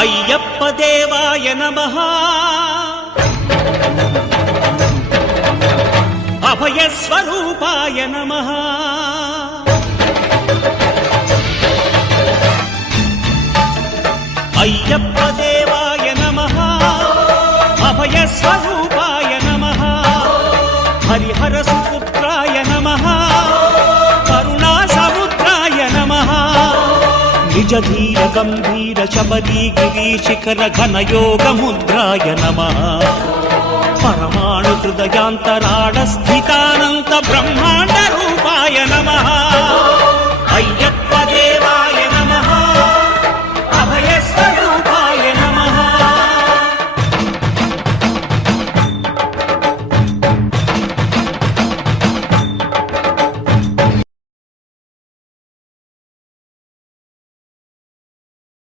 అయ్యప్ప దేవాయ నమః అభయస్వరూపాయ నమః అయ్యప్ప దేవాయ నమః అభయస్వరూపాయ నమః హరిహర సుపుత్రాయ నమః కరుణా సముద్రాయ నమః నిజ ధీర గంభీర శబరీ గిరీ శిఖర ఘన యోగ ముద్రాయ నమః పరమాణు హృదయాంతరాళ స్థితానంత బ్రహ్మాండ